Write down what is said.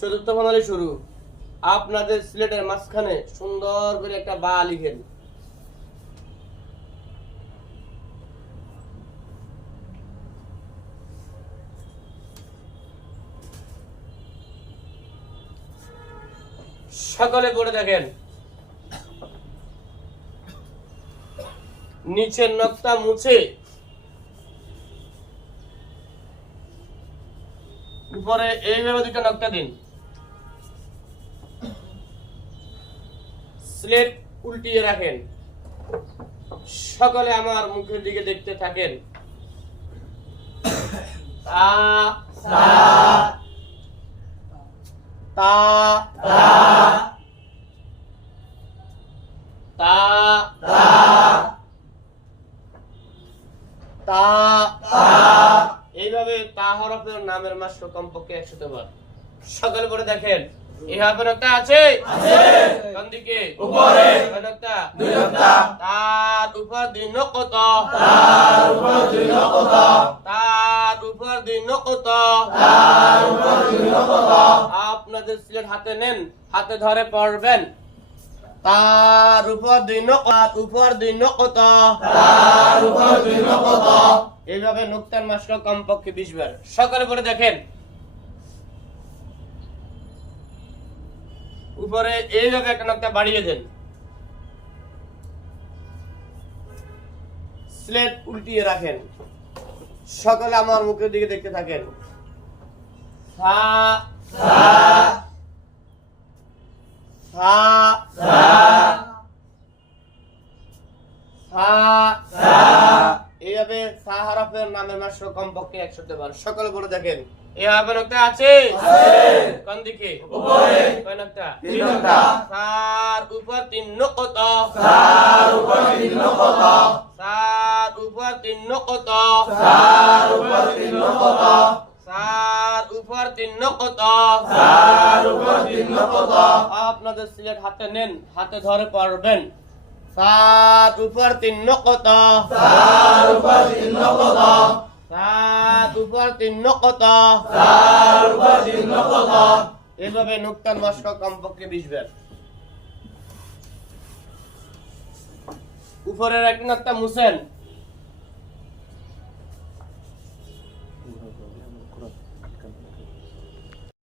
চতুর্থ প্রণালী শুরু। আপনাদের সিলেটের মাঝখানে সুন্দর করে একটা বা লিখেন। সকলে পড়ে দেখেন। নিচের নকটা মুছে উপরে এইভাবে দুটো নকটা দিন। স্লেট উল্টিয়ে রাখেন। সকলে আমার মুখের দিকে দেখতে থাকেন। তা তা তা তা তা তা এইভাবে তা হরফের নামের মাত্র কমপক্ষে 100 বার। সকলে পড়ে দেখেন। এই হরফের একটা আছে কোন দিকে? উপরে। কোন একটা? দুই নকতা। তার উপর দুই নকতা। তার উপর দুই নকতা। তার উপর দুই নকতা। তার উপর দুই নকতা। আপনাদের সিলেট হাতে নেন, হাতে ধরে পড়বেন। তার উপর দুই নকতা, উপর দুই নকতা। তার উপর দুই নকতা। এইভাবে নুকতার মাত্র কমপক্ষে 20 বার। সকলে পড়ে দেখেন। উপরে এইভাবে একটা নকটা বাড়িয়ে দেন। স্লেট উল্টিয়ে রাখেন। সকলে আমার মুখের দিকে দেখতে থাকেন। সা সা সা সা সা সা এইভাবে সা হরফের নামের মাত্র কমপক্ষে 100 বার। সকলে পড়ে দেখেন। এই হরফের নকটা আছে কোন দিকে? উপরে। কোন নকটা? তিন নকতা। তার উপর তিন নকতা। তার উপর তিন নকতা। তার উপর তিন নকতা। তার উপর তিন নকতা। তার উপর তিন নকতা। তার উপর তিন নকতা। আপনাদের সিলেট হাতে নেন, হাতে ধরে পড়বেন। তার উপর তিন নকতা। তার উপর তিন নকতা। তার উপর তিন নকতা। তার উপর তিন নকতা। এভাবে নুকতার মাত্র কমপক্ষে 20 বার। উপরের একটা নকটা মুছেন।